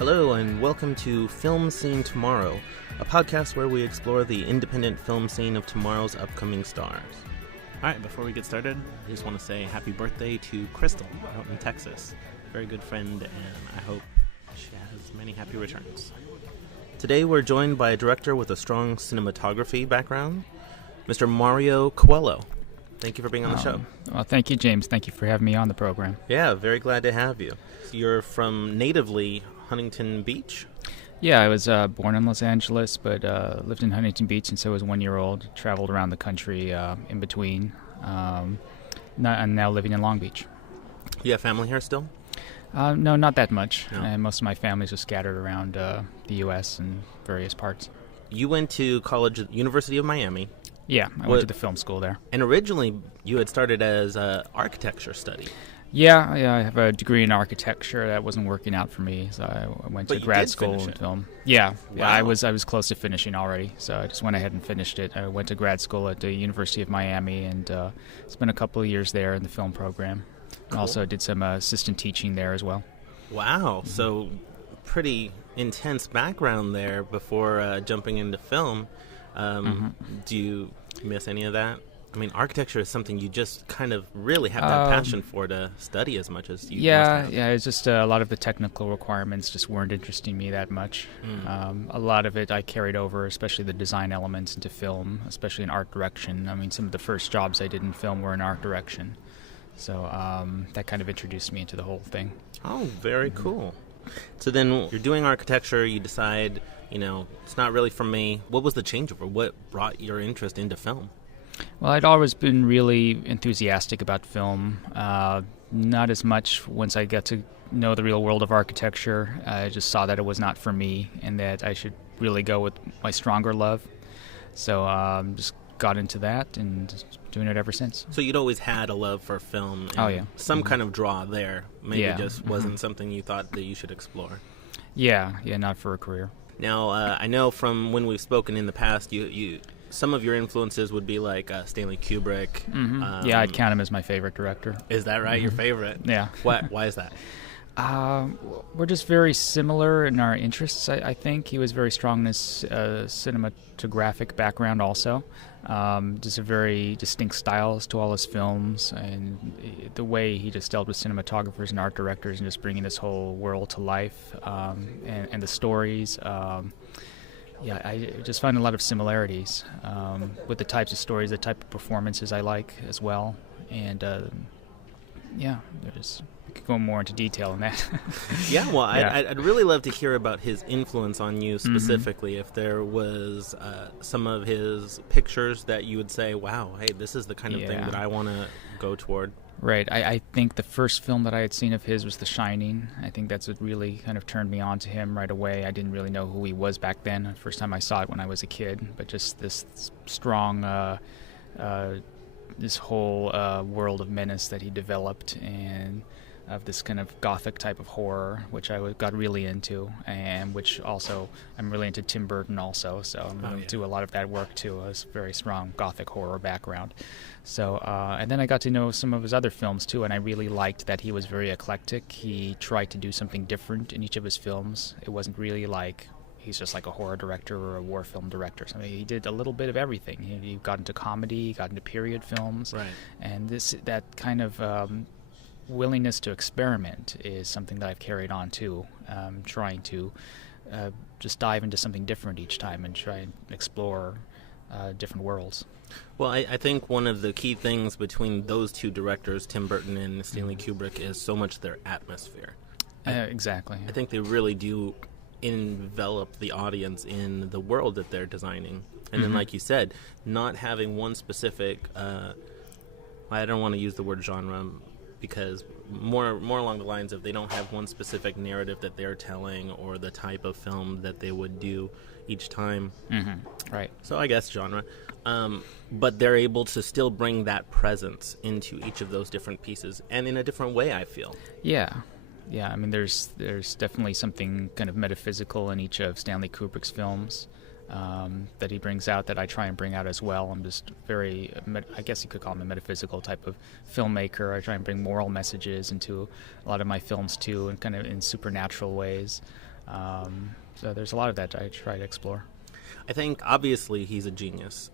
Hello and welcome to Film Scene Tomorrow, a podcast where we explore the independent film scene of tomorrow's upcoming stars. Alright, before we get started, I just want to say happy birthday to Crystal out in Texas. Very good friend, and I hope she has many happy returns. Today we're joined by a director with a strong cinematography background, Mr. Mario Coello. Thank you for being on the show. Well, thank you, James. Thank you for having me on the program. Yeah, very glad to have you. You're from natively Huntington Beach? Yeah, I was born in Los Angeles, but lived in Huntington Beach since I was 1 year old. Traveled around the country in between. I'm now living in Long Beach. You have family here still? No, not that much. No. Most of my family's are scattered around the U.S. and various parts. You went to college at the University of Miami. Yeah, I went to the film school there. And originally, you had started as an architecture study. Yeah, I have a degree in architecture. That wasn't working out for me, so I went to grad school in film. Yeah, wow. I was close to finishing already, so I just went ahead and finished it. I went to grad school at the University of Miami and spent a couple of years there in the film program. Cool. Also did some assistant teaching there as well. Wow, so pretty intense background there before jumping into film. Do you miss any of that? I mean, architecture is something you just kind of really have that passion for to study as much as you must have. Yeah, it's just a lot of the technical requirements just weren't interesting me that much. A lot of it I carried over, especially the design elements, into film, especially in art direction. I mean, some of the first jobs I did in film were in art direction. So that kind of introduced me into the whole thing. Oh, very cool. So then you're doing architecture, you decide, it's not really for me. What was the changeover? What brought your interest into film? Well, I'd always been really enthusiastic about film. Not as much once I got to know the real world of architecture. I just saw that it was not for me and that I should really go with my stronger love. So just got into that and doing it ever since. So you'd always had a love for film and some kind of draw there. Maybe just wasn't something you thought that you should explore. Yeah, not for a career. Now, I know from when we've spoken in the past, you some of your influences would be like Stanley Kubrick. Yeah, I'd count him as my favorite director. Is that right? Your favorite? Yeah. Why is that? We're just very similar in our interests, I think. He was very strong in his cinematographic background also. Just a very distinct styles to all his films, and the way he just dealt with cinematographers and art directors and just bringing this whole world to life, and the stories. I just find a lot of similarities with the types of stories, the type of performances I like as well. And, we could go more into detail on that. I'd really love to hear about his influence on you specifically. If there was some of his pictures that you would say, wow, hey, this is the kind of thing that I want to go toward. Right. I think the first film that I had seen of his was The Shining. I think that's what really kind of turned me on to him right away. I didn't really know who he was back then. The first time I saw it when I was a kid, but just this strong, this whole world of menace that he developed, and of this kind of gothic type of horror, which I got really into, and which also I'm really into Tim Burton also, so I'm going to do a lot of that work too. A very strong gothic horror background. So, and then I got to know some of his other films too, and I really liked that he was very eclectic. He tried to do something different in each of his films. It wasn't really like he's just like a horror director or a war film director. So he did a little bit of everything. He got into comedy, he got into period films, right. And that kind of willingness to experiment is something that I've carried on too, trying to just dive into something different each time and try and explore different worlds. Well, I think one of the key things between those two directors, Tim Burton and Stanley Kubrick, is so much their atmosphere. Exactly. I think they really do envelop the audience in the world that they're designing. And then, like you said, not having one specific, I don't want to use the word genre, because more along the lines of they don't have one specific narrative that they're telling or the type of film that they would do each time. Right. So I guess genre. But they're able to still bring that presence into each of those different pieces, and in a different way, I feel. Yeah. I mean, there's definitely something kind of metaphysical in each of Stanley Kubrick's films that he brings out that I try and bring out as well. I'm just very, I guess you could call him a metaphysical type of filmmaker. I try and bring moral messages into a lot of my films too, and kind of in supernatural ways. So there's a lot of that I try to explore. I think obviously he's a genius.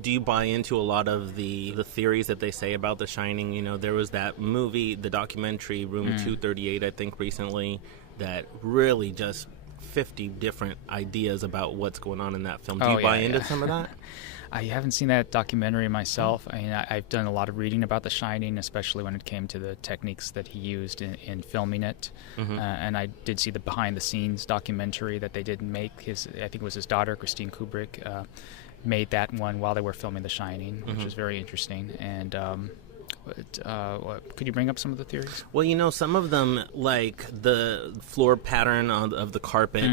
Do you buy into a lot of the theories that they say about The Shining? You know, there was that movie, the documentary Room 238, I think recently, that really just 50 different ideas about what's going on in that film. Do you buy into some of that? I haven't seen that documentary myself. I mean, I've done a lot of reading about The Shining, especially when it came to the techniques that he used in filming it. And I did see the behind-the-scenes documentary that they did make. I think it was his daughter, Christine Kubrick, made that one while they were filming The Shining, which was very interesting. And could you bring up some of the theories? Well, you know, some of them, like the floor pattern of the carpet,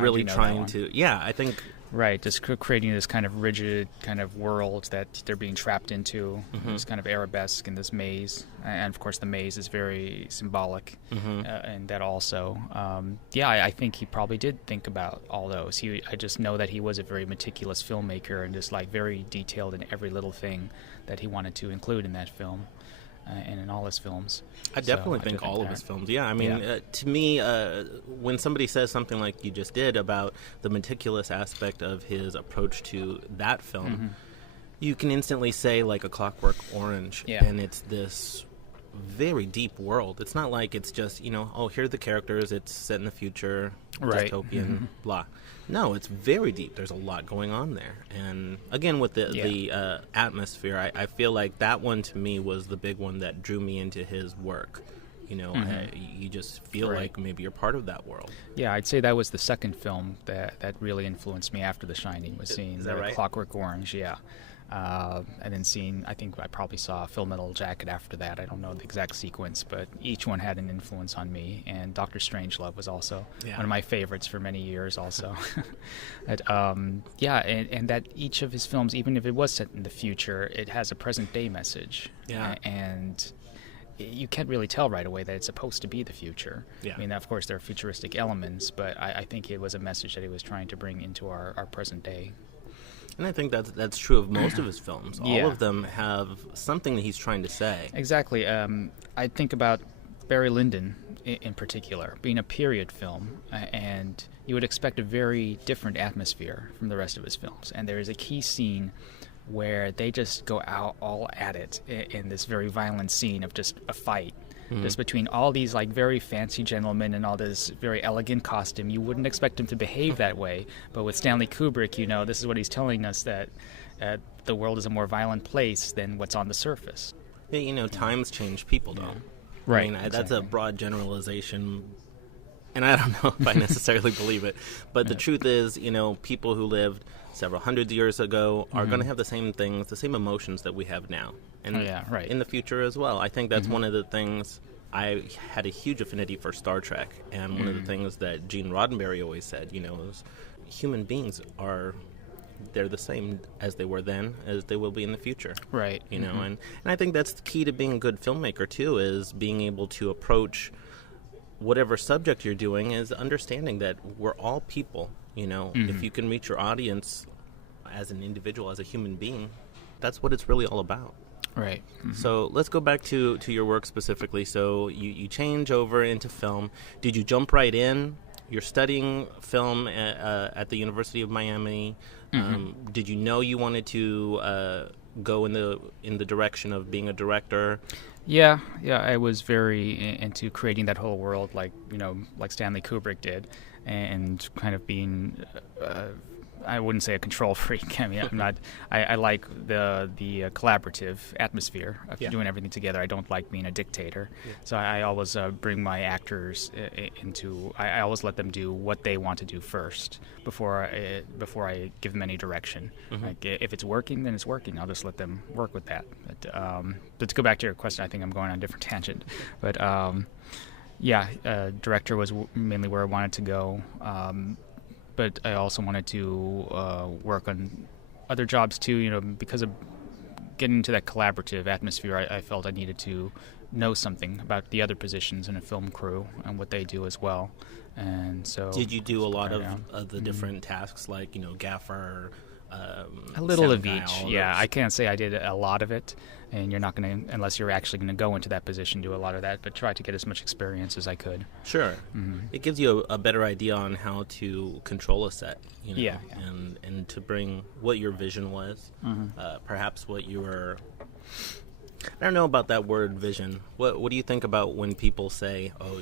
really trying to... Yeah, I think... Right, just creating this kind of rigid kind of world that they're being trapped into, this kind of arabesque and this maze. And, of course, the maze is very symbolic, and that also. I think he probably did think about all those. I just know that he was a very meticulous filmmaker and just, like, very detailed in every little thing that he wanted to include in that film. And in all his films. I definitely think all of his films. Yeah, I mean, to me, when somebody says something like you just did about the meticulous aspect of his approach to that film, you can instantly say, like, A Clockwork Orange, and it's this very deep world. It's not like it's just, you know, oh, here are the characters, it's set in the future, dystopian, blah. No, it's very deep. There's a lot going on there. And again, with the atmosphere, I feel like that one to me was the big one that drew me into his work. You know, you just feel like maybe you're part of that world. Yeah, I'd say that was the second film that really influenced me after The Shining, was seeing Is that right? Clockwork Orange, and then I think I probably saw Full Metal Jacket after that. I don't know the exact sequence, but each one had an influence on me. And Dr. Strangelove was also one of my favorites for many years also. And that each of his films, even if it was set in the future, it has a present-day message. Yeah. And you can't really tell right away that it's supposed to be the future. I mean, of course, there are futuristic elements, but I think it was a message that he was trying to bring into our present day. And I think that's true of most of his films. All of them have something that he's trying to say. Exactly. I think about Barry Lyndon in particular, being a period film, and you would expect a very different atmosphere from the rest of his films. And there is a key scene where they just go out all at it in this very violent scene of just a fight. Just between all these, like, very fancy gentlemen and all this very elegant costume. You wouldn't expect him to behave that way. But with Stanley Kubrick, you know, this is what he's telling us, that the world is a more violent place than what's on the surface. Yeah, you know, times change, people don't. Right. I mean, that's a broad generalization, and I don't know if I necessarily believe it. But the truth is, you know, people who lived several hundred years ago are going to have the same things, the same emotions that we have now. And in the future as well. I think that's one of the things. I had a huge affinity for Star Trek, and one of the things that Gene Roddenberry always said, you know, is human beings they're the same as they were then as they will be in the future. Right. You know, and I think that's the key to being a good filmmaker too, is being able to approach whatever subject you're doing is understanding that we're all people, you know. If you can reach your audience as an individual, as a human being, that's what it's really all about. Right. So let's go back to your work specifically. So you change over into film. Did you jump right in? You're studying film at the University of Miami. Did you know you wanted to go in the direction of being a director? Yeah, I was very into creating that whole world, like Stanley Kubrick did, and kind of being I wouldn't say a control freak. I mean, I'm not. I like the collaborative atmosphere of doing everything together. I don't like being a dictator. So I always bring my actors into. I always let them do what they want to do first before I give them any direction. Like, if it's working, then it's working. I'll just let them work with that. But to go back to your question, I think I'm going on a different tangent. But director was mainly where I wanted to go. But I also wanted to work on other jobs too, because of getting into that collaborative atmosphere. I felt I needed to know something about the other positions in a film crew and what they do as well. And so, did you do a lot of the different tasks, like gaffer, A little sound of each, guy, yeah. I can't say I did a lot of it, and you're not going to, unless you're actually going to go into that position, do a lot of that, but try to get as much experience as I could. Sure. It gives you a better idea on how to control a set, Yeah. and to bring what your vision was, perhaps what you were... I don't know about that word vision. What do you think about when people say, oh,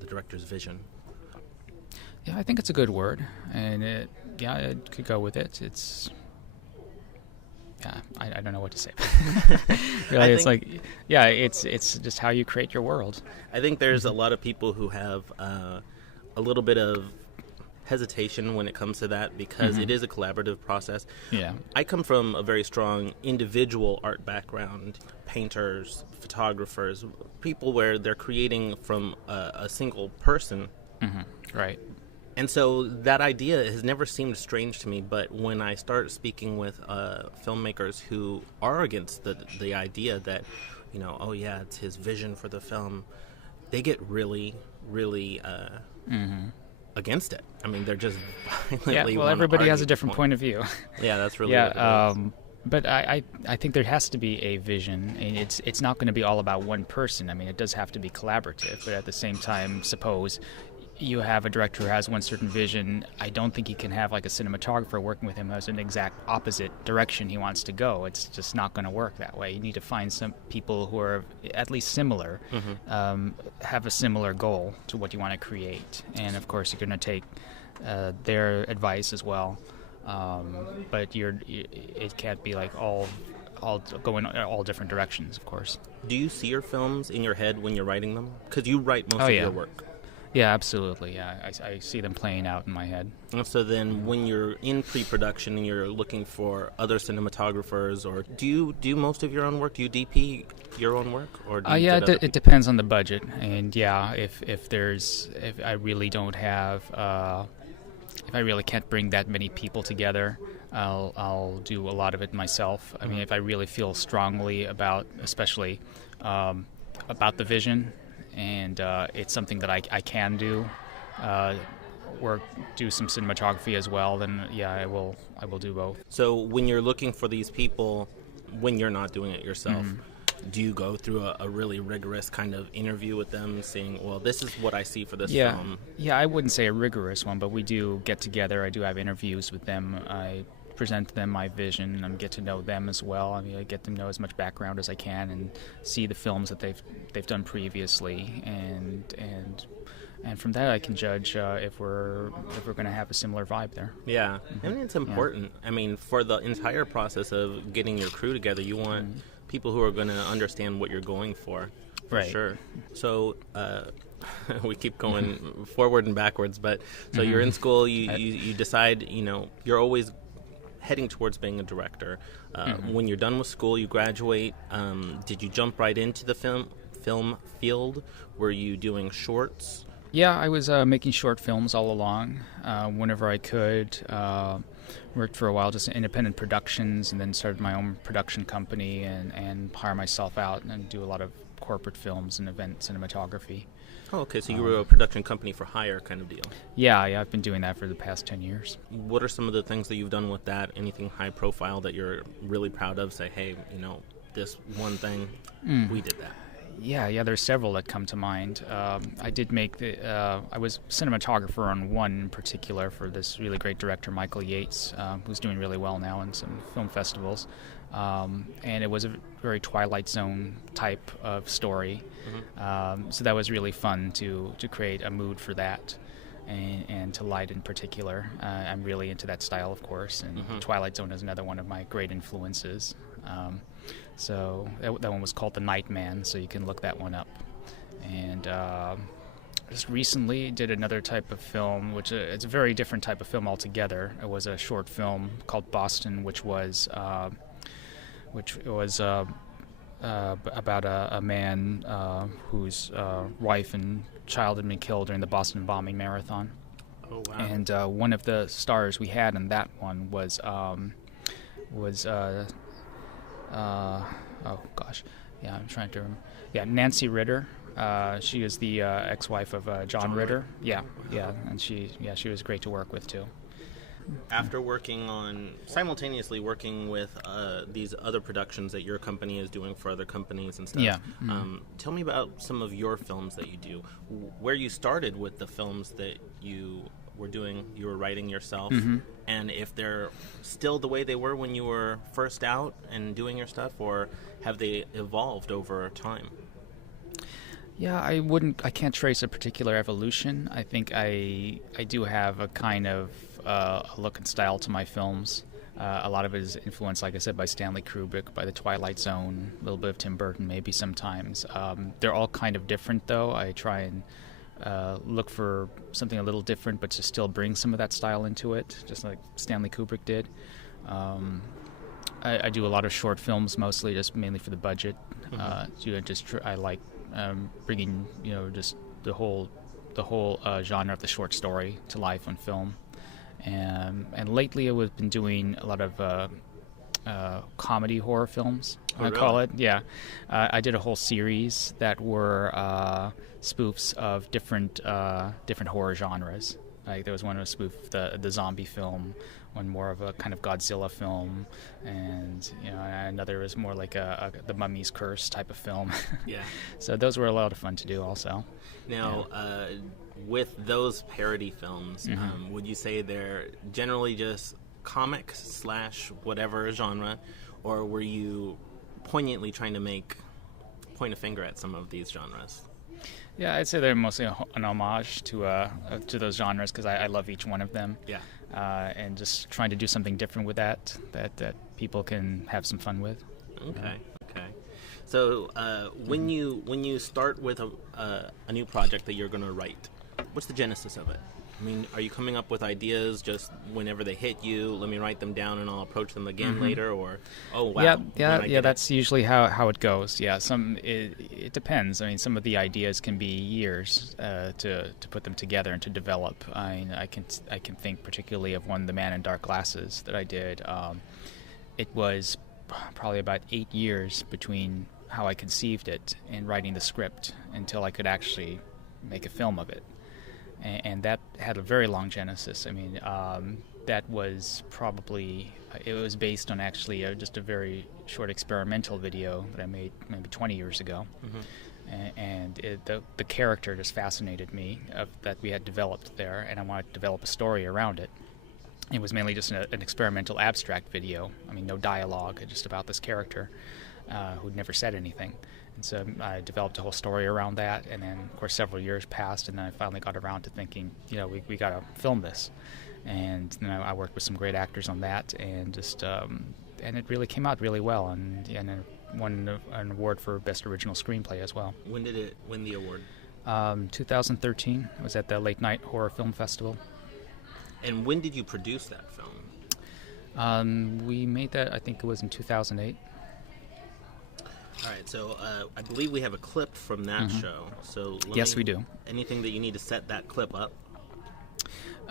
the director's vision? Yeah, I think it's a good word, and it could go with it. I don't know what to say. Really, it's just how you create your world. I think there's a lot of people who have a little bit of hesitation when it comes to that because it is a collaborative process. Yeah. I come from a very strong individual art background, painters, photographers, people where they're creating from a single person. Right. And so that idea has never seemed strange to me, but when I start speaking with filmmakers who are against the idea that, it's his vision for the film, they get really, really against it. I mean, they're just violently everybody has a different point of view. Yeah, that's really what it is. But I think there has to be a vision, and it's not going to be all about one person. I mean, it does have to be collaborative, but at the same time, suppose you have a director who has one certain vision. I don't think he can have like a cinematographer working with him who has an exact opposite direction he wants to go. It's just not going to work that way. You need to find some people who are at least similar, have a similar goal to what you want to create. And of course, you're going to take their advice as well. But it can't be like all going all different directions, of course. Do you see your films in your head when you're writing them? Because you write most of your work. Yeah, absolutely. Yeah, I see them playing out in my head. And so then when you're in pre-production and you're looking for other cinematographers, or do you do most of your own work? Do you DP your own work? Or do you it depends on the budget. And if I really don't have, if I really can't bring that many people together, I'll do a lot of it myself. I mean, if I really feel strongly about, especially about the vision, and it's something that I can do, do some cinematography as well, then I will do both. So when you're looking for these people, when you're not doing it yourself, do you go through a really rigorous kind of interview with them, saying, well, this is what I see for this film? Yeah, I wouldn't say a rigorous one, but we do get together. I do have interviews with them. I present to them my vision and get to know them as well. I mean, I get to know as much background as I can and see the films that they've done previously, and from that I can judge if we're going to have a similar vibe there. Yeah, I mean, it's important. Yeah. I mean, for the entire process of getting your crew together, you want people who are going to understand what you're going for right. Sure. So we keep going forward and backwards, but so you're in school, you decide, you're always heading towards being a director. When you're done with school, you graduate. Did you jump right into the film field? Were you doing shorts? Yeah, I was making short films all along, whenever I could. Worked for a while just in independent productions, and then started my own production company and hire myself out and do a lot of corporate films and event cinematography. Oh, okay, so you were a production company for hire kind of deal. Yeah, I've been doing that for the past 10 years. What are some of the things that you've done with that? Anything high profile that you're really proud of? Say, hey, this one thing, we did that. Yeah, there's several that come to mind. I did make I was cinematographer on one in particular for this really great director, Michael Yates, who's doing really well now in some film festivals. And it was a very Twilight Zone type of story. So that was really fun to create a mood for that, and to light in particular. I'm really into that style, of course, and Twilight Zone is another one of my great influences. So that one was called The Nightman, so you can look that one up. And just recently did another type of film, which it's a very different type of film altogether. It was a short film called Boston, which was about a man whose wife and child had been killed during the Boston bombing marathon. Oh, wow. And one of the stars we had in that one was Nancy Ritter. She is the ex-wife of John Ritter. Yeah, and she was great to work with too. after simultaneously working with these other productions that your company is doing for other companies and stuff. Yeah. Tell me about some of your films that you do. Where you started with the films that you were writing yourself, and if they're still the way they were when you were first out and doing your stuff, or have they evolved over time? Yeah, I can't trace a particular evolution. I think I do have a kind of a look and style to my films. A lot of it is influenced, like I said, by Stanley Kubrick, by The Twilight Zone, a little bit of Tim Burton, maybe sometimes. They're all kind of different, though. I try and look for something a little different, but to still bring some of that style into it, just like Stanley Kubrick did. I do a lot of short films, mostly, just mainly for the budget. I like bringing, just the whole genre of the short story to life on film. And lately I've been doing a lot of comedy horror films, call it. Yeah. I did a whole series that were spoofs of different horror genres. Like there was one that was spoof the zombie film, one more of a kind of Godzilla film, and another was more like the Mummy's Curse type of film. Yeah. So those were a lot of fun to do also. Now, with those parody films, would you say they're generally just comic / whatever genre, or were you poignantly trying to point a finger at some of these genres? Yeah, I'd say they're mostly an homage to those genres, because I love each one of them. Yeah. And just trying to do something different with that people can have some fun with. Okay. So when you start with a new project that you're going to write, what's the genesis of it? I mean, are you coming up with ideas just whenever they hit you? Let me write them down and I'll approach them again later, or yeah, that's usually how it goes. Yeah, it depends. I mean, some of the ideas can be years to put them together and to develop. I can think particularly of one, The Man in Dark Glasses, that I did. It was probably about 8 years between how I conceived it and writing the script until I could actually make a film of it. And that had a very long genesis. I mean, that was probably, it was based on actually just a very short experimental video that I made maybe 20 years ago. And the character just fascinated me that we had developed there, and I wanted to develop a story around it. It was mainly just an experimental abstract video. I mean, no dialogue, just about this character who'd never said anything. And so I developed a whole story around that, and then, of course, several years passed, and then I finally got around to thinking, we got to film this. And then I worked with some great actors on that, and and it really came out really well, and I won an award for Best Original Screenplay as well. When did it win the award? 2013. It was at the Late Night Horror Film Festival. And when did you produce that film? We made that, I think it was in 2008. All right, so I believe we have a clip from that show. So yes, we do. Anything that you need to set that clip up?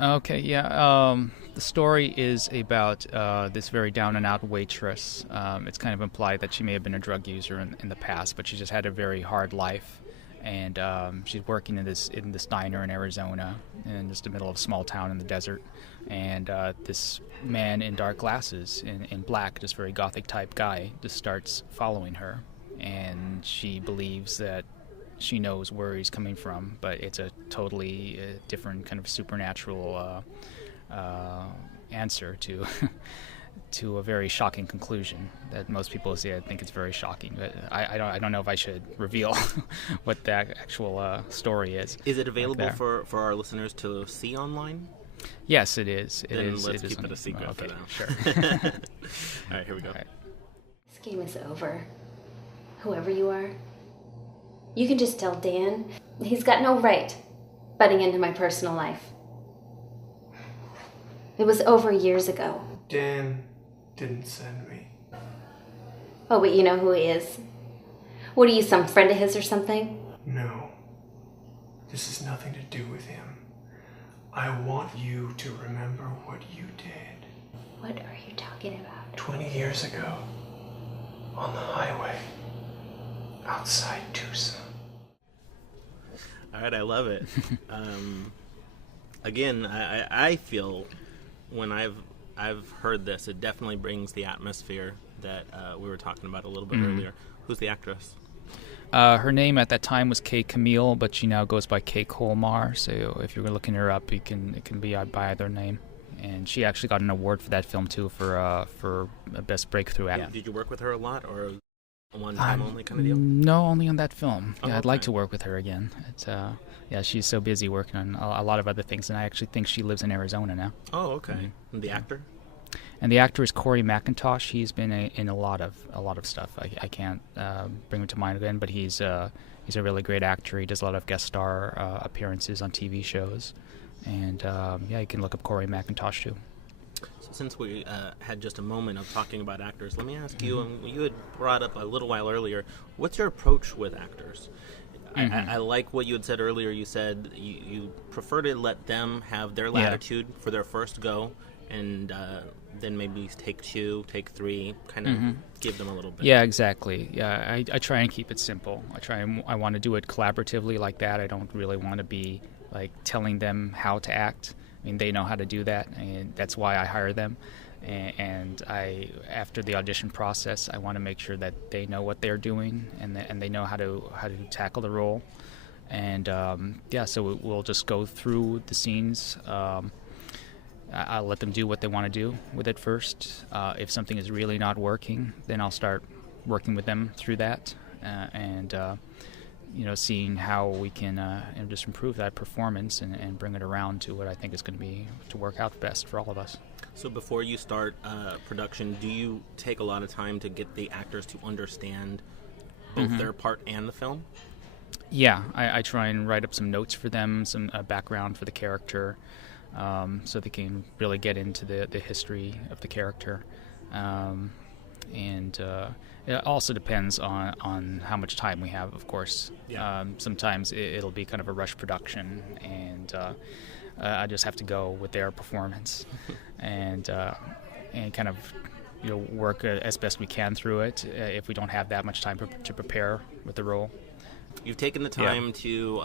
Okay, yeah. The story is about this very down-and-out waitress. It's kind of implied that she may have been a drug user in the past, but she just had a very hard life. And she's working in this diner in Arizona, in just the middle of a small town in the desert. And this man in dark glasses, in black, just very gothic-type guy, just starts following her. And she believes that she knows where he's coming from, but it's a totally different kind of supernatural answer to to a very shocking conclusion that most people say. I think it's very shocking, but I don't know if I should reveal what that actual story is. Is it available for our listeners to see online? Yes, it is. Let's keep it a secret for now. Sure. All right, here we go. This game is over. Whoever you are, you can just tell Dan he's got no right butting into my personal life. It was over years ago. Dan didn't send me. Oh, but you know who he is? What are you, some friend of his or something? No. This has nothing to do with him. I want you to remember what you did. What are you talking about? 20 years ago. On the highway. Outside Tucson. All right, I love it. Again, I feel when I've heard this, it definitely brings the atmosphere that we were talking about a little bit earlier. Who's the actress? Her name at that time was Kay Camille, but she now goes by Kay Colmar. So if you were looking her up, it can be by either name. And she actually got an award for that film too for a best breakthrough actor. Yeah. Did you work with her a lot, or a one-time only kind of deal? No, only on that film. Oh, yeah, I'd okay. like to work with her again. It's, she's so busy working on a lot of other things, and I actually think she lives in Arizona now. Oh, okay. And the actor? And the actor is Corey McIntosh. He's been in a lot of stuff. I can't bring him to mind again, but he's a really great actor. He does a lot of guest star appearances on TV shows, and you can look up Corey McIntosh too. So since we had just a moment of talking about actors, let me ask you. You had brought up a little while earlier. What's your approach with actors? I like what you had said earlier. You said you prefer to let them have their latitude for their first go, and then maybe take 2, take 3, kind of give them a little bit. Yeah, exactly. Yeah, I try and keep it simple. I want to do it collaboratively like that. I don't really want to be like telling them how to act. I mean, they know how to do that, and that's why I hire them. And after the audition process, I want to make sure that they know what they're doing and they know how to tackle the role. And so we'll just go through the scenes. I'll let them do what they want to do with it first. If something is really not working, then I'll start working with them through that, and seeing how we can just improve that performance and bring it around to what I think is going to work out best for all of us. So before you start production, do you take a lot of time to get the actors to understand both their part and the film? Yeah, I try and write up some notes for them, some background for the character, so they can really get into the history of the character. And it also depends on how much time we have, of course. Yeah. Sometimes it'll be kind of a rush production, and I just have to go with their performance and kind of work as best we can through it if we don't have that much time to prepare with the role. You've taken the time to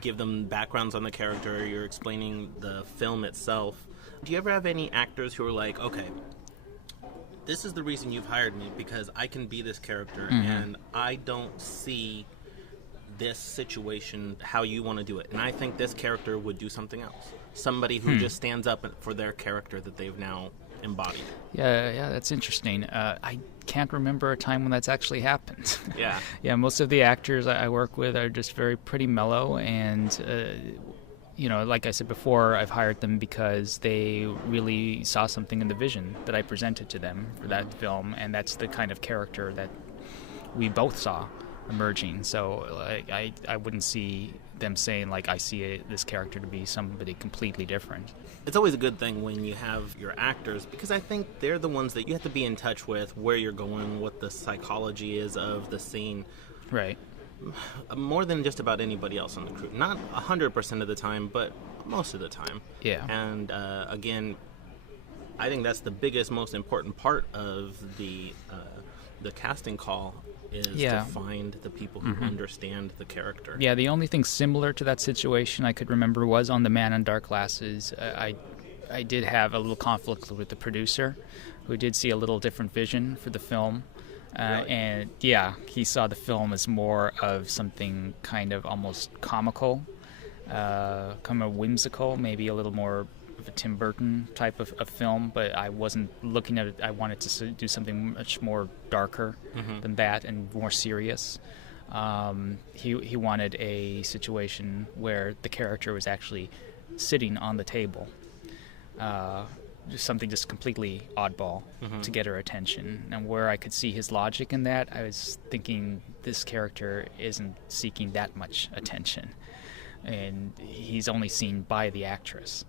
give them backgrounds on the character. You're explaining the film itself. Do you ever have any actors who are like, okay, this is the reason you've hired me, because I can be this character, and I don't see this situation how you want to do it, and I think this character would do something else. Somebody who just stands up for their character that they've now embodied. Yeah, that's interesting. I can't remember a time when that's actually happened. Yeah. Most of the actors I work with are just pretty mellow, and like I said before, I've hired them because they really saw something in the vision that I presented to them for that film, and that's the kind of character that we both saw emerging. So I wouldn't see them saying, like, I see this character to be somebody completely different. It's always a good thing when you have your actors, because I think they're the ones that you have to be in touch with, where you're going, what the psychology is of the scene. Right. More than just about anybody else on the crew. Not 100% of the time, but most of the time. Yeah. And again, I think that's the biggest, most important part of the casting call is to find the people who understand the character. Yeah, the only thing similar to that situation I could remember was on The Man in Dark Glasses. I did have a little conflict with the producer, who did see a little different vision for the film. Really? And he saw the film as more of something kind of almost comical, kind of whimsical, maybe a little more of a Tim Burton type of film, but I wasn't looking at it. I wanted to do something much more darker than that and more serious. He wanted a situation where the character was actually sitting on the table, just something just completely oddball to get her attention. And where I could see his logic in that, I was thinking this character isn't seeking that much attention, and he's only seen by the actress.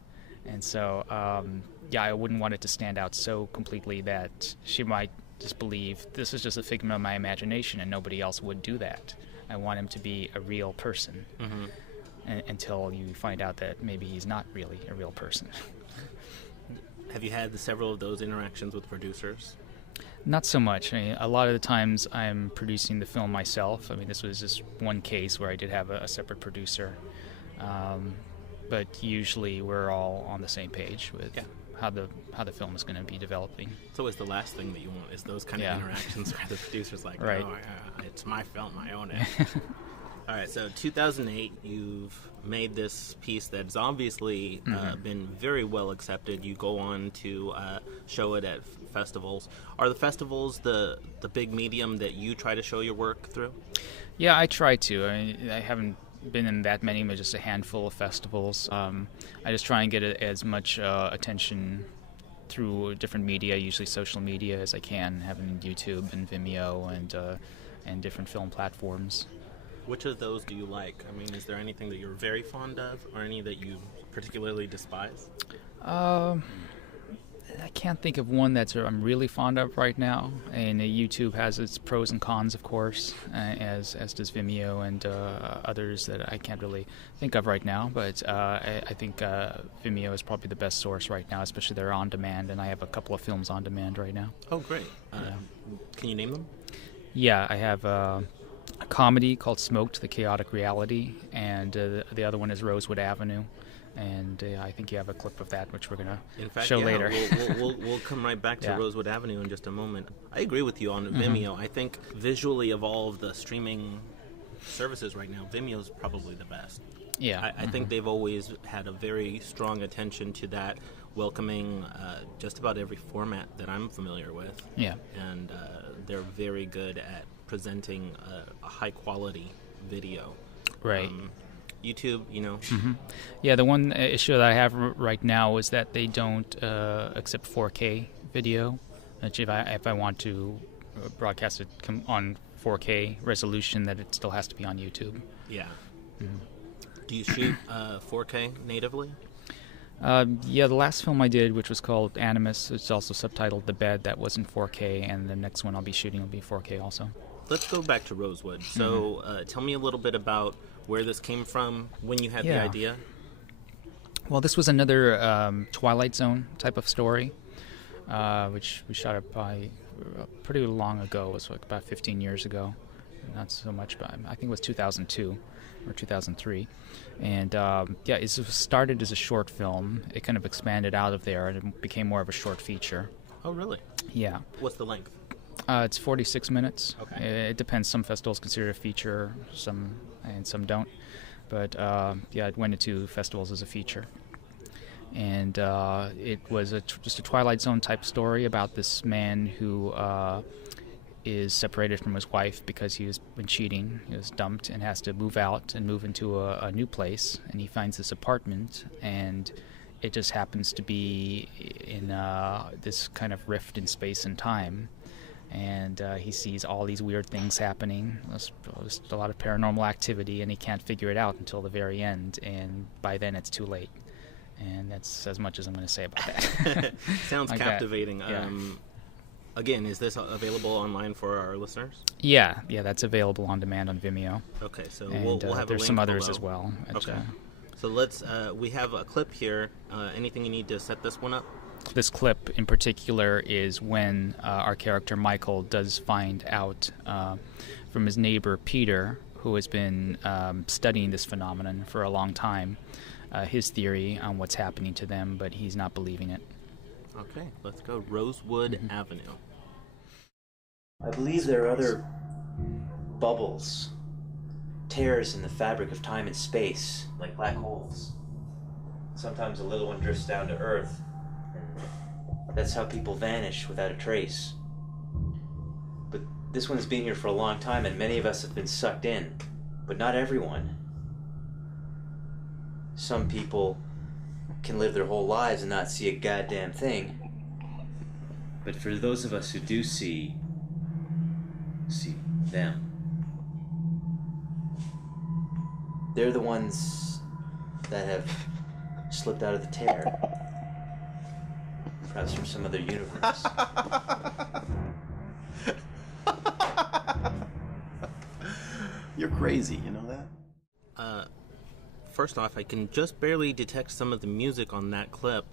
And so, I wouldn't want it to stand out so completely that she might just believe this is just a figment of my imagination and nobody else would do that. I want him to be a real person until you find out that maybe he's not really a real person. Have you had several of those interactions with producers? Not so much. I mean, a lot of the times I'm producing the film myself. I mean, this was just one case where I did have a separate producer. but usually we're all on the same page with how the film is going to be developing. It's always the last thing that you want is those kind of interactions where the producer's like, right. "Oh, it's my film, I own it." All right, so 2008, you've made this piece that's obviously been very well accepted. You go on to show it at festivals. Are the festivals the big medium that you try to show your work through? Yeah, I try to. I haven't been in that many, but just a handful of festivals. I just try and get as much attention through different media, usually social media, as I can, having YouTube and Vimeo and different film platforms. Which of those do you like? I mean, is there anything that you're very fond of, or any that you particularly despise? I can't think of one that I'm really fond of right now. And YouTube has its pros and cons, of course, as does Vimeo and others that I can't really think of right now. But I think Vimeo is probably the best source right now, especially they're on demand, and I have a couple of films on demand right now. Oh, great. Can you name them? Yeah, I have a comedy called Smoked, The Chaotic Reality, and the other one is Rosewood Avenue. And I think you have a clip of that, which we're going to show later. We'll come right back to Rosewood Avenue in just a moment. I agree with you on Vimeo. I think visually of all of the streaming services right now, Vimeo is probably the best. Yeah. I think they've always had a very strong attention to that, welcoming just about every format that I'm familiar with. Yeah. And they're very good at presenting a high-quality video. Right. YouTube, you know. Yeah, the one issue that I have right now is that they don't accept 4K video. Which if I want to broadcast it on 4K resolution, that it still has to be on YouTube. Yeah. Do you shoot 4K natively? Yeah, the last film I did, which was called Animus, it's also subtitled The Bed, that was in 4K, and the next one I'll be shooting will be 4K also. Let's go back to Rosewood. So tell me a little bit about where this came from, when you had the idea. Well, this was another Twilight Zone type of story, which we shot it by pretty long ago. It was like about 15 years ago. Not so much, but I think it was 2002 or 2003. And it started as a short film. It kind of expanded out of there, and it became more of a short feature. Oh, really? Yeah. What's the length? It's 46 minutes. Okay. It depends. Some festivals consider it a feature, some don't. But it went into festivals as a feature. And it was just a Twilight Zone type story about this man who is separated from his wife because he has been cheating. He was dumped and has to move out and move into a new place. And he finds this apartment, and it just happens to be in this kind of rift in space and time. And he sees all these weird things happening. There's a lot of paranormal activity, and he can't figure it out until the very end. And by then, it's too late. And that's as much as I'm going to say about that. Sounds like captivating. Yeah. Again, is this available online for our listeners? Yeah, that's available on demand on Vimeo. Okay, so and, we'll have a link there's some others below. as well. Okay. So let's. We have a clip here. Anything you need to set this one up? This clip in particular is when our character Michael does find out from his neighbor Peter, who has been studying this phenomenon for a long time, his theory on what's happening to them, but he's not believing it. Okay, let's go. Rosewood Avenue. I believe there are other bubbles, tears in the fabric of time and space, like black holes. Sometimes a little one drifts down to Earth, and that's how people vanish without a trace. But this one's been here for a long time, and many of us have been sucked in, but not everyone. Some people can live their whole lives and not see a goddamn thing. But for those of us who do see them, they're the ones that have slipped out of the tear. Perhaps from some other universe. You're crazy, you know that? First off, I can just barely detect some of the music on that clip.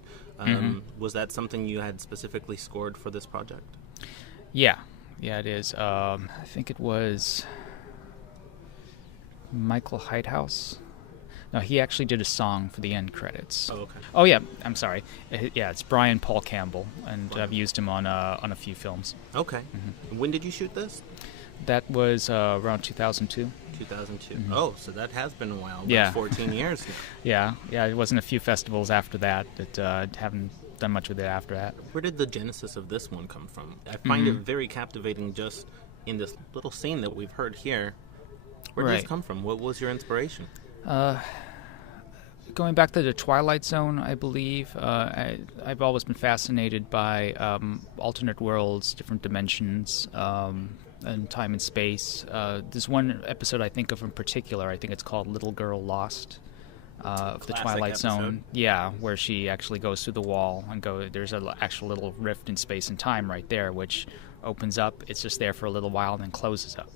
Was that something you had specifically scored for this project? Yeah, it is. I think it was Michael Heighthouse. No, he actually did a song for the end credits. Oh, okay. Oh, yeah, I'm sorry. Yeah, it's Brian Paul Campbell, and I've used him on a few films. Okay. When did you shoot this? That was around 2002. 2002. Oh, so that has been a while. About Yeah. 14 years now. Yeah, it wasn't a few festivals after that haven't done much with it after that. Where did the genesis of this one come from? I find it very captivating just in this little scene that we've heard here. Where did this come from? What was your inspiration? Going back to the Twilight Zone, I believe, I've always been fascinated by alternate worlds, different dimensions, and time and space. There's one episode I think of in particular. I think it's called Little Girl Lost of the Twilight Zone. Yeah, where she actually goes through the wall and there's an actual little rift in space and time right there, which opens up. It's just there for a little while and then closes up.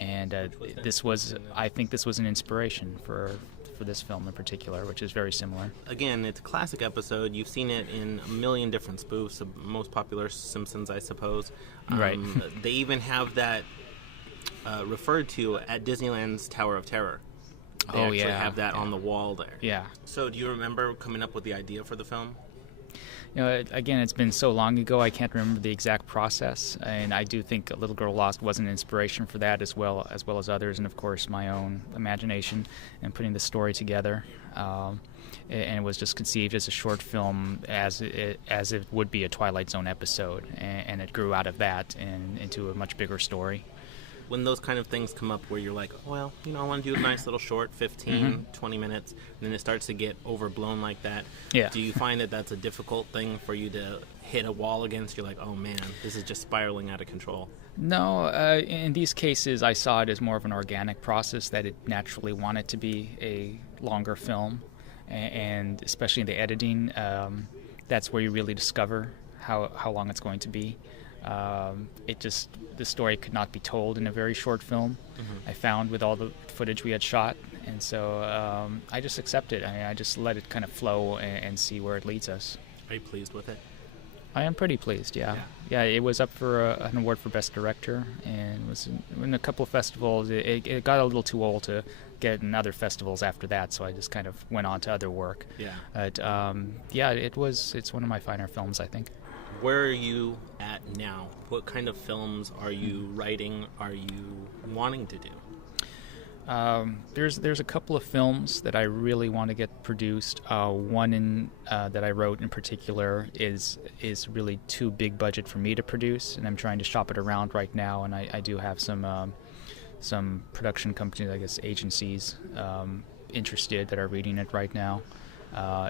And I think this was an inspiration for this film in particular, which is very similar. Again, it's a classic episode. You've seen it in a million different spoofs, the most popular Simpsons, I suppose. Right. They even have that referred to at Disneyland's Tower of Terror. They actually have that on the wall there. Yeah. So do you remember coming up with the idea for the film? You know, again, it's been so long ago, I can't remember the exact process, and I do think Little Girl Lost was an inspiration for that as well as others, and of course my own imagination and putting the story together. And it was just conceived as a short film, as it would be a Twilight Zone episode, and it grew out of that and into a much bigger story. When those kind of things come up where you're like, well, I want to do a nice little short, 15, 20 minutes, and then it starts to get overblown like that, do you find that that's a difficult thing for you to hit a wall against? You're like, oh man, this is just spiraling out of control. No, in these cases I saw it as more of an organic process, that it naturally wanted to be a longer film, and especially in the editing, that's where you really discover how long it's going to be. The story could not be told in a very short film, I found, with all the footage we had shot, and so I just accepted it. I just let it kind of flow and see where it leads us. Are you pleased with it? I am pretty pleased, yeah. It was up for an award for Best Director, and was in a couple of festivals. It got a little too old to get in other festivals after that, so I just kind of went on to other work. But it's one of my finer films, I think. Where are you at now? What kind of films are you writing? Are you wanting to do? There's a couple of films that I really want to get produced. One that I wrote in particular is really too big budget for me to produce, and I'm trying to shop it around right now. And I do have some production companies, I guess agencies, interested that are reading it right now.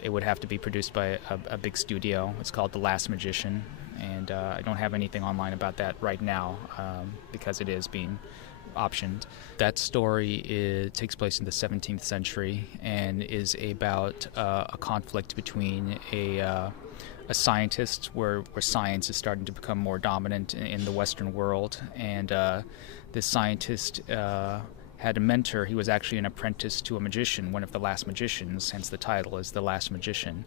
It would have to be produced by a big studio. It's called The Last Magician, and I don't have anything online about that right now because it is being optioned. That story takes place in the 17th century and is about a conflict between a scientist where science is starting to become more dominant in the Western world, and this scientist had a mentor. He was actually an apprentice to a magician, one of the last magicians, hence the title is The Last Magician,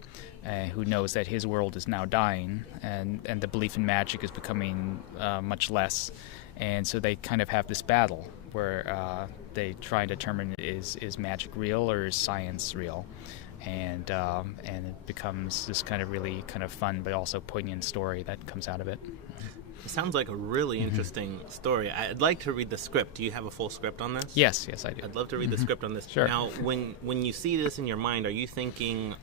who knows that his world is now dying, and the belief in magic is becoming much less. And so they kind of have this battle where they try and determine is magic real or is science real? And it becomes this kind of really kind of fun but also poignant story that comes out of it. It sounds like a really interesting story. I'd like to read the script. Do you have a full script on this? Yes, I do. I'd love to read the script on this. Sure. Now, when you see this in your mind, are you thinking,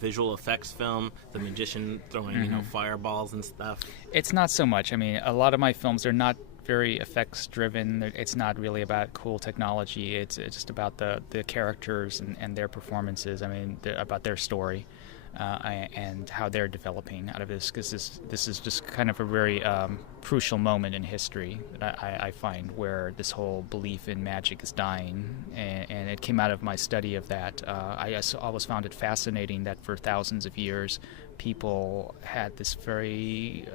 visual effects film, the magician throwing, fireballs and stuff? It's not so much. I mean, a lot of my films are not very effects driven. It's not really about cool technology. It's just about the characters and their performances. I mean, about their story. And how they're developing out of this, because this is just kind of a very crucial moment in history that I find, where this whole belief in magic is dying, and it came out of my study of that. I always found it fascinating that for thousands of years people had this very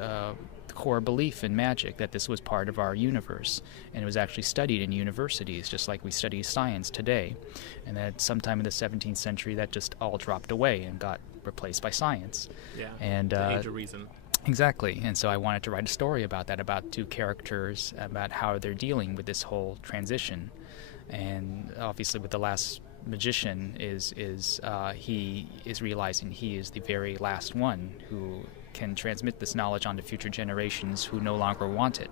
core belief in magic, that this was part of our universe, and it was actually studied in universities just like we study science today, and that sometime in the 17th century that just all dropped away and got replaced by science. And the age of reason. Exactly. And so I wanted to write a story about that, about two characters, about how they're dealing with this whole transition. And obviously with The Last magician is he is realizing he is the very last one who can transmit this knowledge onto future generations who no longer want it.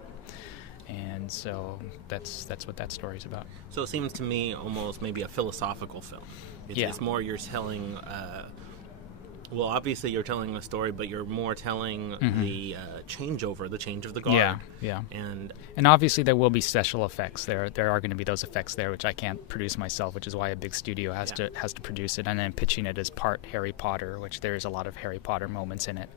And so that's what that story is about. So it seems to me almost maybe a philosophical film. It's more you're telling, well, obviously you're telling a story, but you're more telling the changeover, the change of the guard. Yeah. And obviously there will be special effects there. There are going to be those effects there, which I can't produce myself, which is why a big studio has to produce it. And then pitching it as part Harry Potter, which there's a lot of Harry Potter moments in it.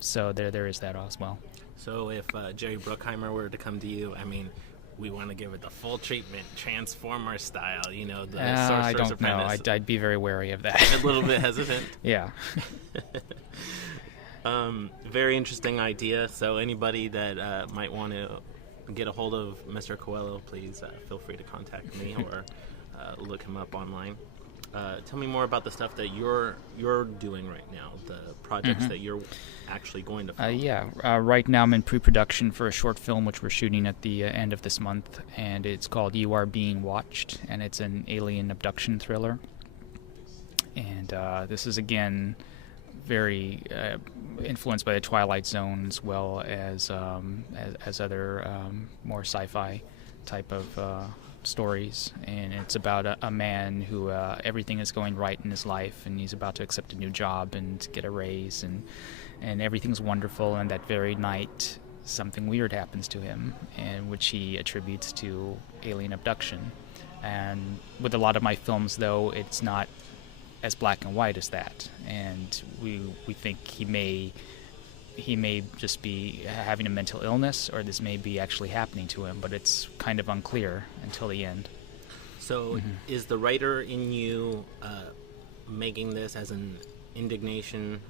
So there is that as well. So if Jerry Bruckheimer were to come to you, I mean, we want to give it the full treatment, Transformer style, the Sorcerer's I don't Apprentice. know. I'd be very wary of that. A little bit hesitant. Yeah. Very interesting idea. So anybody that might want to get a hold of Mr. Coello, please feel free to contact me or look him up online. Tell me more about the stuff that you're doing right now, the projects that you're actually going to film. Right now I'm in pre-production for a short film which we're shooting at the end of this month, and it's called You Are Being Watched, and it's an alien abduction thriller. And this is, again, very influenced by the Twilight Zone as well as other more sci-fi type of stories, and it's about a man who everything is going right in his life, and he's about to accept a new job and get a raise, and everything's wonderful, and that very night something weird happens to him, and which he attributes to alien abduction. And with a lot of my films, though, it's not as black and white as that, and we think he may just be having a mental illness, or this may be actually happening to him, but it's kind of unclear until the end. So is the writer in you making this as an indignation,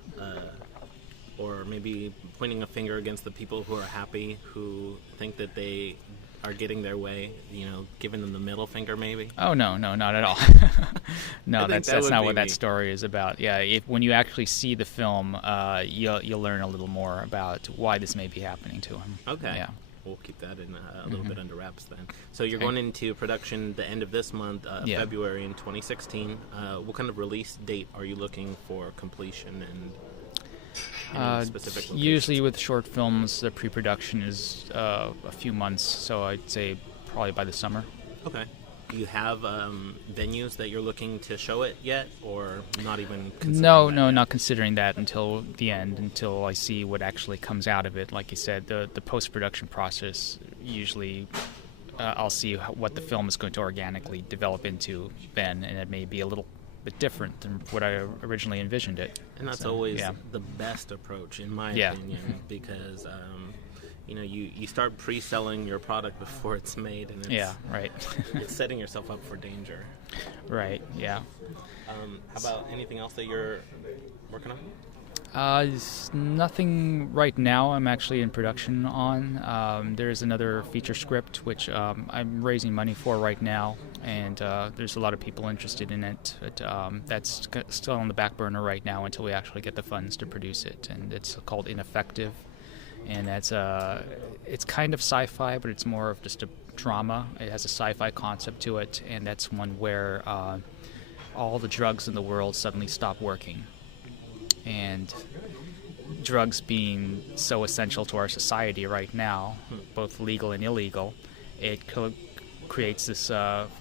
or maybe pointing a finger against the people who are happy, who think that they are getting their way, giving them the middle finger maybe? Oh, no, not at all. No, that's not what that story is about. Yeah, when you actually see the film, you'll learn a little more about why this may be happening to him. Okay. Yeah. We'll keep that in a little bit under wraps then. So you're going into production the end of this month, February in 2016. What kind of release date are you looking for completion, and any specific locations? Usually with short films, the pre-production is a few months, so I'd say probably by the summer. Okay. Do you have venues that you're looking to show it yet, or not even considering No, that yet? not considering that until the end, until I see what actually comes out of it. Like you said, the post-production process, usually I'll see what the film is going to organically develop into then, and it may be a little bit different than what I originally envisioned it. And that's always the best approach, in my opinion, because you start pre-selling your product before it's made, and it's, right. it's setting yourself up for danger. Right. Yeah. How about anything else that you're working on? Nothing right now. I'm actually in production on. There's another feature script which I'm raising money for right now, and there's a lot of people interested in it. But, that's still on the back burner right now until we actually get the funds to produce it, and it's called Ineffective. And that's it's kind of sci-fi, but it's more of just a drama. It has a sci-fi concept to it, and that's one where all the drugs in the world suddenly stop working. And drugs being so essential to our society right now, both legal and illegal, it creates this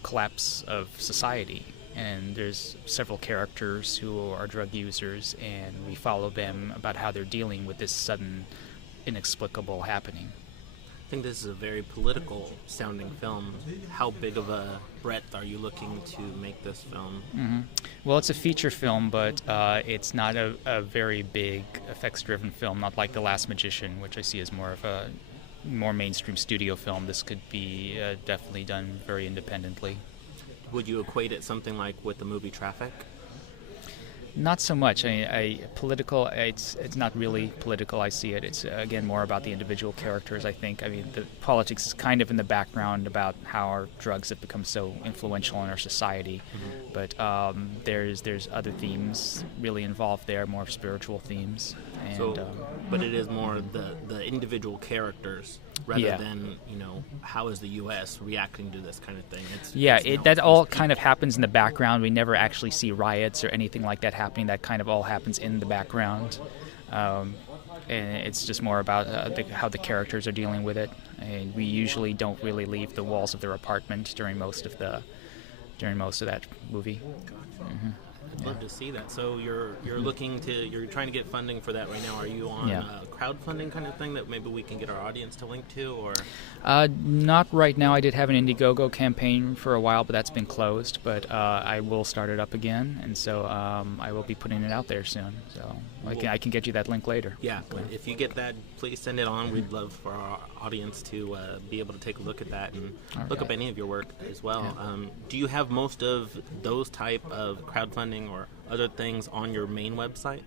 collapse of society. And there's several characters who are drug users, and we follow them about how they're dealing with this sudden, inexplicable happening. I think this is a very political sounding film. How big of a breadth are you looking to make this film? Well, it's a feature film, but it's not a very big effects-driven film, not like The Last Magician, which I see as more of a more mainstream studio film. This could be definitely done very independently. Would you equate it something like with the movie Traffic? Not so much. Political. It's not really political. I see it. It's again more about the individual characters. I think. I mean, the politics is kind of in the background about how our drugs have become so influential in our society, but there's other themes really involved there, more spiritual themes. And, but it is more the individual characters rather than how is the U.S. reacting to this kind of thing. That all kind of happens in the background. We never actually see riots or anything like that happening. That kind of all happens in the background, and it's just more about how the characters are dealing with it. And we usually don't really leave the walls of their apartment during most of that movie. Mm-hmm. I'd love to see that. So you're trying to get funding for that right now. Are you on a crowdfunding kind of thing that maybe we can get our audience to link to, or? Not right now. I did have an Indiegogo campaign for a while, but that's been closed. But I will start it up again, and so I will be putting it out there soon. So I can get you that link later. Yeah, if you get that, please send it on. We'd love for our audience to be able to take a look at that and look up any of your work as well. Yeah. Do you have most of those type of crowdfunding or other things on your main website?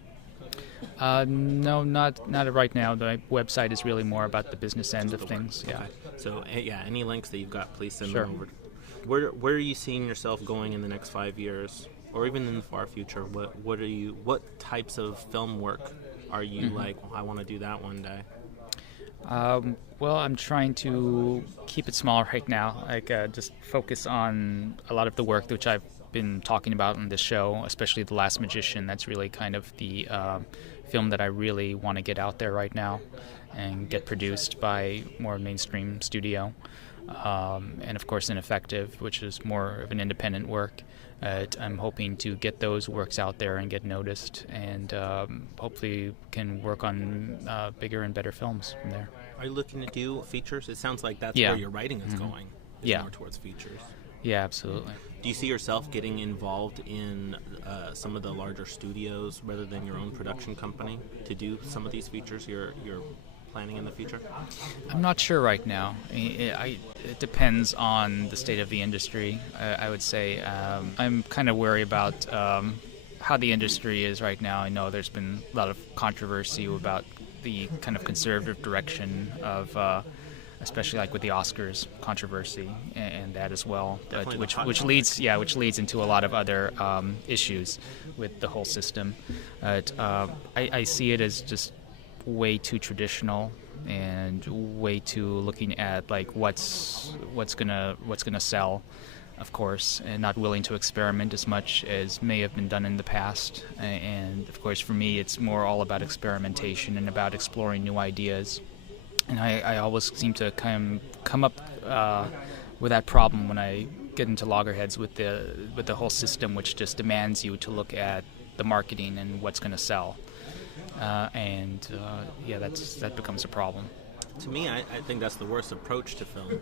No, not right now. The website is really more about the business end of things. Okay. Yeah. So any links that you've got, please send Sure. them over. Where are you seeing yourself going in the next 5 years, or even in the far future? What types of film work are you like? Well, I want to do that one day. Well, I'm trying to keep it small right now. Just focus on a lot of the work which I've been talking about on this show, especially The Last Magician. That's really kind of the film that I really want to get out there right now and get produced by more mainstream studio. And of course Ineffective, which is more of an independent work. I'm hoping to get those works out there and get noticed, and hopefully can work on bigger and better films from there. Are you looking to do features? It sounds like that's where your writing is going. More towards features. Yeah, absolutely. Do you see yourself getting involved in some of the larger studios rather than your own production company to do some of these features you're planning in the future? I'm not sure right now. It depends on the state of the industry, I would say. I'm kind of worried about how the industry is right now. I know there's been a lot of controversy about the kind of conservative direction of especially like with the Oscars controversy and that as well, which leads into a lot of other issues with the whole system. I see it as just way too traditional and way too looking at like what's gonna sell, of course, and not willing to experiment as much as may have been done in the past. And of course, for me, it's more all about experimentation and about exploring new ideas. And I always seem to come up with that problem when I get into loggerheads with the whole system, which just demands you to look at the marketing and what's going to sell. That becomes a problem. To me, I think that's the worst approach to film,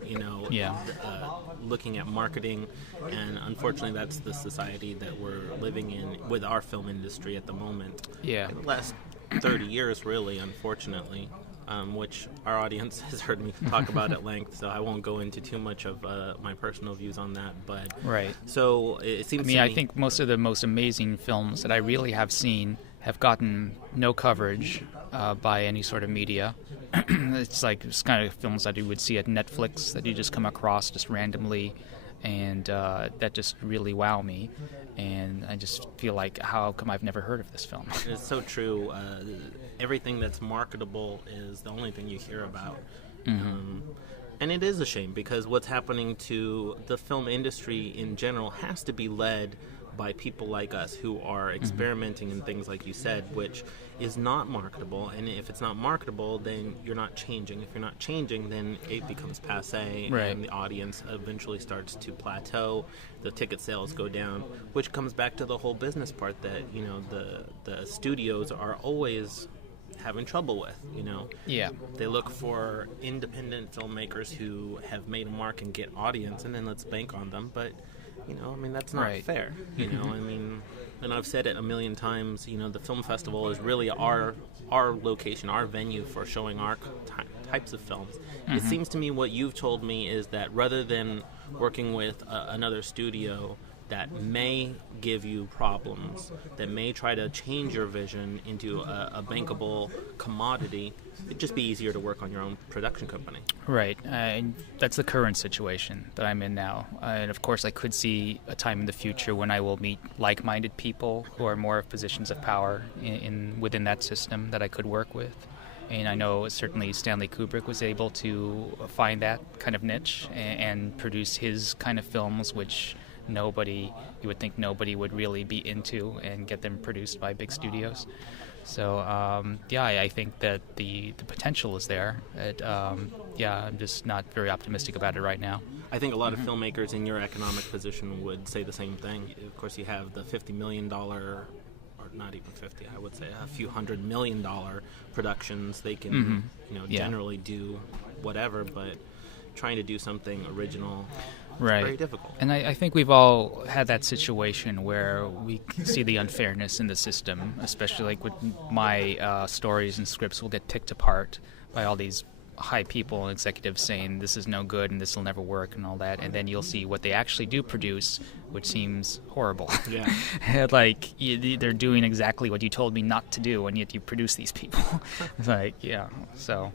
looking at marketing, and unfortunately that's the society that we're living in with our film industry at the moment. Yeah. In the last 30 years, really, unfortunately, which our audience has heard me talk about at length, so I won't go into too much of my personal views on that. But right. So it seems to me... I think most of the most amazing films that I really have seen have gotten no coverage by any sort of media. It's kind of films that you would see at Netflix that you just come across just randomly, and that just really wow me. And I just feel like, how come I've never heard of this film? It's so true. Everything that's marketable is the only thing you hear about. Mm-hmm. And it is a shame, because what's happening to the film industry in general has to be led by people like us who are experimenting in things like you said, which is not marketable. And if it's not marketable, then you're not changing. If you're not changing, then it becomes passé, right. And the audience eventually starts to plateau. The ticket sales go down, which comes back to the whole business part that the studios are always having trouble with. Yeah. They look for independent filmmakers who have made a mark and get audience, and then let's bank on them. But that's not right. fair. And I've said it a million times, the film festival is really our location, our venue for showing our types of films. It seems to me what you've told me is that rather than working with another studio that may give you problems, that may try to change your vision into a bankable commodity, it'd just be easier to work on your own production company. Right. And that's the current situation that I'm in now. And of course, I could see a time in the future when I will meet like-minded people who are more of positions of power within that system that I could work with. And I know certainly Stanley Kubrick was able to find that kind of niche and produce his kind of films, which you would think nobody would really be into, and get them produced by big studios. So, I think that the potential is there. I'm just not very optimistic about it right now. I think a lot of filmmakers in your economic position would say the same thing. Of course, you have the $50 million, or not even 50, I would say a few $100 million productions. They can, generally do whatever, but trying to do something original is very difficult. And I think we've all had that situation where we see the unfairness in the system, especially like with my stories and scripts will get picked apart by all these high people and executives saying this is no good and this will never work and all that, and then you'll see what they actually do produce, which seems horrible. Yeah. Like they're doing exactly what you told me not to do, and yet you produce these people. It's like, so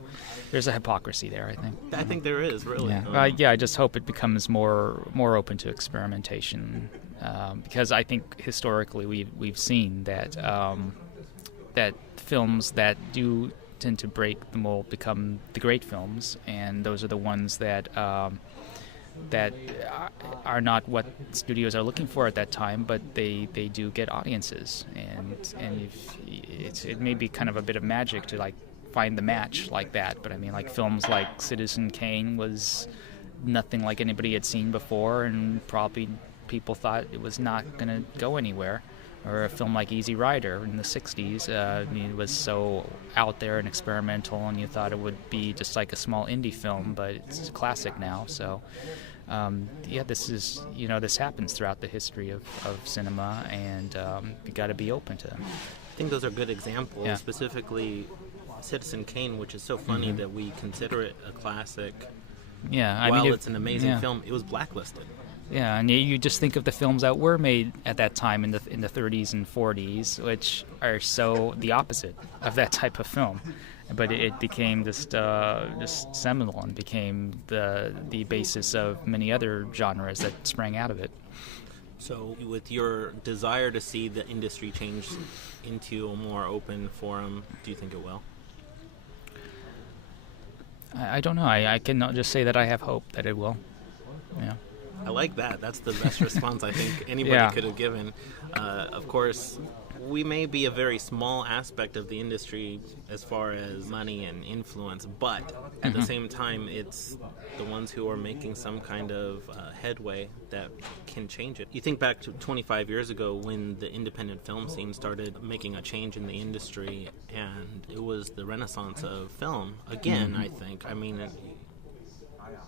there's a hypocrisy there, I think. I think there is, really. I just hope it becomes more open to experimentation, because I think historically we've seen that that films that do tend to break the mold become the great films, and those are the ones that that are not what studios are looking for at that time, but they do get audiences, and it may be kind of a bit of magic to like find the match like that. But I mean, like films like Citizen Kane was nothing like anybody had seen before, and probably people thought it was not going to go anywhere. Or a film like Easy Rider in the 60s, it was so out there and experimental, and you thought it would be just like a small indie film, but it's a classic now. So, this happens throughout the history of cinema, and you got to be open to them. I think those are good examples, specifically Citizen Kane, which is so funny that we consider it a classic. Yeah, While it's an amazing film, it was blacklisted. Yeah, and you just think of the films that were made at that time in the 30s and 40s, which are so the opposite of that type of film. But it became just seminal and became the basis of many other genres that sprang out of it. So with your desire to see the industry change into a more open forum, do you think it will? I don't know. I cannot just say that I have hope that it will. Yeah. I like that. That's the best response I think anybody could have given. Of course, we may be a very small aspect of the industry as far as money and influence, but at the same time, it's the ones who are making some kind of headway that can change it. You think back to 25 years ago when the independent film scene started making a change in the industry, and it was the renaissance of film again, I think. I mean,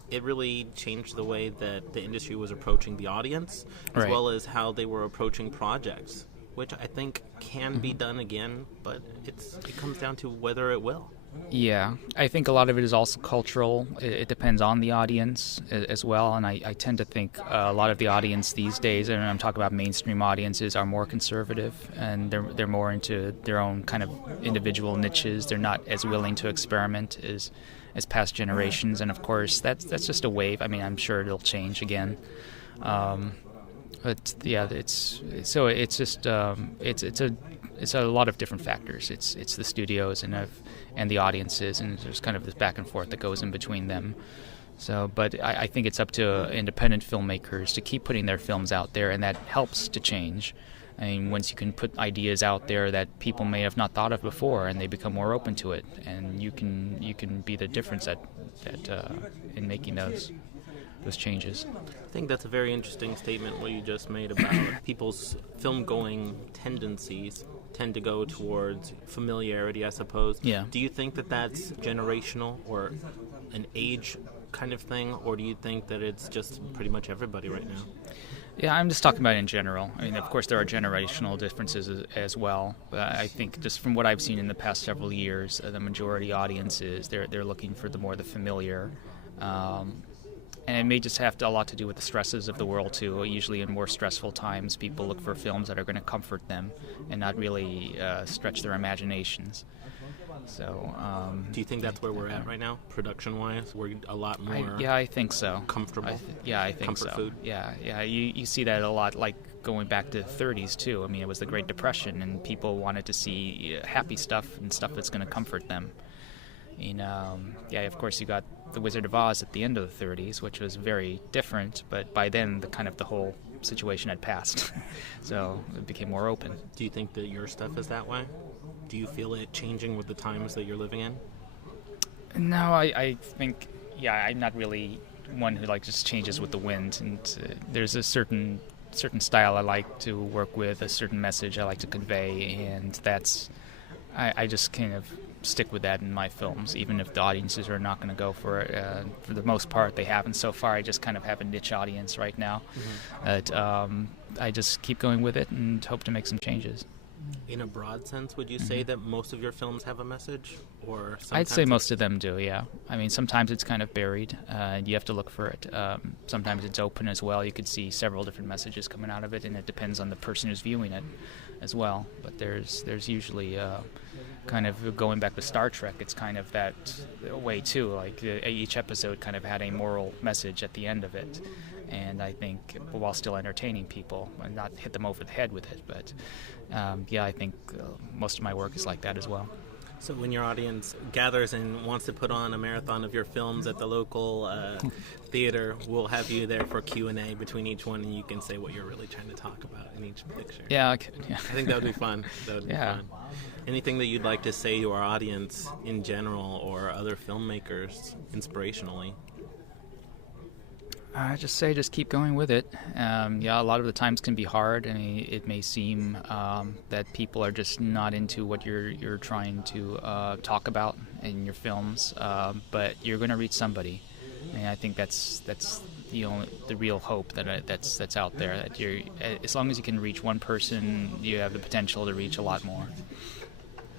it really changed the way that the industry was approaching the audience, as well as how they were approaching projects, which I think can be done again, but it comes down to whether it will. Yeah, I think a lot of it is also cultural. It depends on the audience as well, and I tend to think a lot of the audience these days, and I'm talking about mainstream audiences, are more conservative, and they're more into their own kind of individual niches. They're not as willing to experiment as past generations, and of course that's just a wave. I mean, I'm sure it'll change again, but yeah, it's a lot of different factors. It's the studios and the audiences, and there's kind of this back and forth that goes in between them. So, but I think it's up to independent filmmakers to keep putting their films out there, and that helps to change. I mean, once you can put ideas out there that people may have not thought of before, and they become more open to it, and you can be the difference in making those changes. I think that's a very interesting statement what you just made about people's film-going tendencies tend to go towards familiarity, I suppose. Yeah. Do you think that that's generational or an age kind of thing, or do you think that it's just pretty much everybody right now? Yeah, I'm just talking about in general. I mean, of course, there are generational differences as well. But I think just from what I've seen in the past several years, the majority audiences, they're looking for the familiar. And it may just have a lot to do with the stresses of the world, too. Usually in more stressful times, people look for films that are going to comfort them and not really stretch their imaginations. So, do you think that's where we're at right now, production-wise? We're a lot more I think so. Comfortable? I think Comfort so. food? Yeah. You see that a lot, like going back to the 30s, too. I mean, it was the Great Depression, and people wanted to see happy stuff and stuff that's going to comfort them. And, of course, you got The Wizard of Oz at the end of the 30s, which was very different, but by then the whole situation had passed. So it became more open. Do you think that your stuff is that way? Do you feel it changing with the times that you're living in? No, I think, I'm not really one who just changes with the wind. And there's a certain style I like to work with, a certain message I like to convey, and that's I just kind of stick with that in my films, even if the audiences are not going to go for it. For the most part, they haven't so far. I just kind of have a niche audience right now. But I just keep going with it and hope to make some changes. In a broad sense, would you say that most of your films have a message? Or I'd say most of them do, yeah. I mean, sometimes it's kind of buried. You have to look for it. Sometimes it's open as well. You could see several different messages coming out of it, and it depends on the person who's viewing it as well. But there's usually kind of going back with Star Trek, it's kind of that way too. Like each episode kind of had a moral message at the end of it. And I think, while still entertaining people, and not hit them over the head with it, but I think most of my work is like that as well. So when your audience gathers and wants to put on a marathon of your films at the local theater, we'll have you there for Q&A between each one, and you can say what you're really trying to talk about in each picture. Yeah, I could. Yeah. I think that would be fun. That would be fun. Anything that you'd like to say to our audience in general, or other filmmakers inspirationally? I just say, just keep going with it. A lot of the times can be hard, and it may seem that people are just not into what you're trying to talk about in your films, but you're going to reach somebody, and I think that's the real hope that's out there. That you're, as long as you can reach one person, you have the potential to reach a lot more.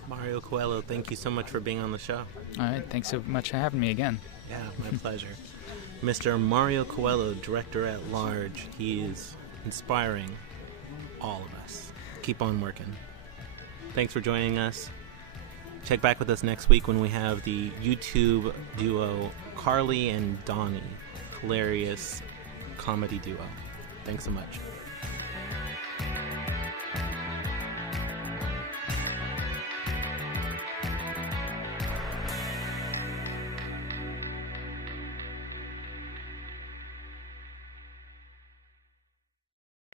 Mario Coello, thank you so much for being on the show. All right, thanks so much for having me again. Yeah, my pleasure. Mr. Mario Coello, director at large. He is inspiring all of us. Keep on working. Thanks for joining us. Check back with us next week when we have the YouTube duo Carly and Donnie. Hilarious comedy duo. Thanks so much.